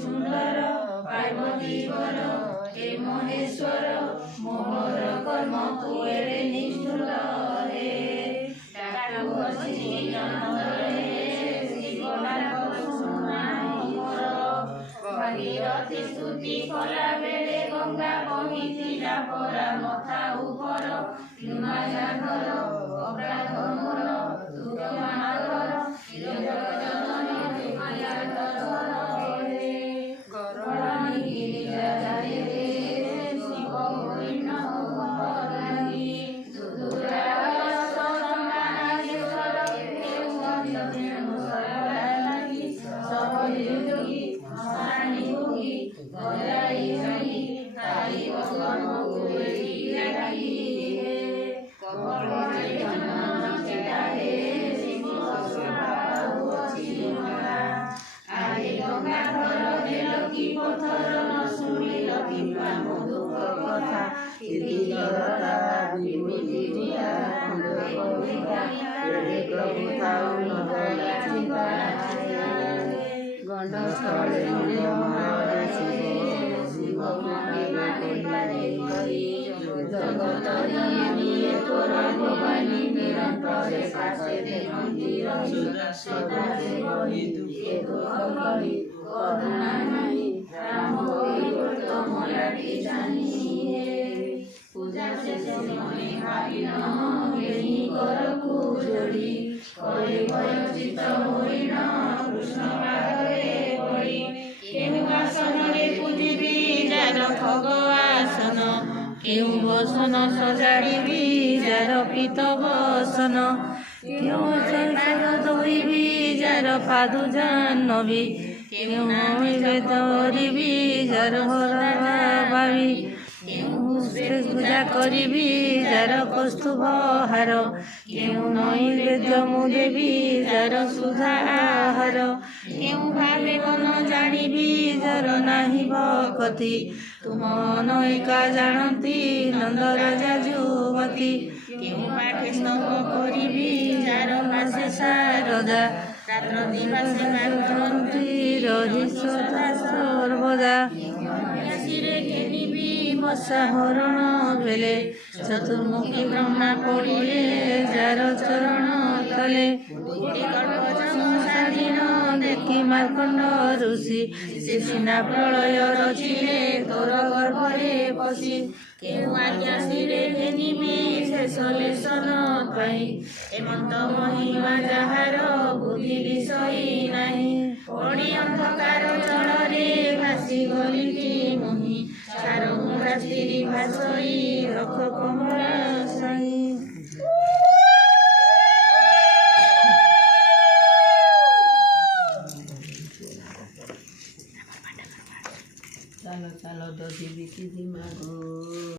সুন্দর পার্বতী বর হে মহেশ্বর মোহর কর্ম কুয়েরে নিষ্ঠুর হে ভাগীরথী স্তুতি কলা বেলে গঙ্গা বহিଥିଲା পরা মথা উপর ঘর অপরাধ মোর তুমার पूजा शेषे मने भाविन एही करकु जोड़ी करे भयचित होइन कृष्ण पादरे पड़ी केहु आसनरे पूजिबी जार भगवासन केहु बसन सजाड़िबी जार पीत बसन केहु संसार धरिबी जार पादु जानबी केहु वेदरिबी जार हरा भावी पूजा करिबी जार कौस्तुभ हार केहु नैवेद्य मु देवी जार सुधा आहार केहु भावे मन जानिबी जार नाही भक्ति तुम नैका जानती नंद राजा जुवती केहु पाठे स्तव करिबी जार मासे शारदा रात्र दिवसे करती रहि सदा सर्वदा हरण बेले चतुर्मुखी ब्रह्मा पड़िले जार चरण तले देखी मार्कंड ऋषि से सिना प्रलय रचिले तोर गर्भरे पशि केहु आज्ञा शिरे घेनिबी शेष लेशन पाई एमंत महिमा जाहार बुद्धि विषयी नाही पड़ी अंधकार जलरे भासी गली मोहि चार मुंडा स्त्री भासई रख कमला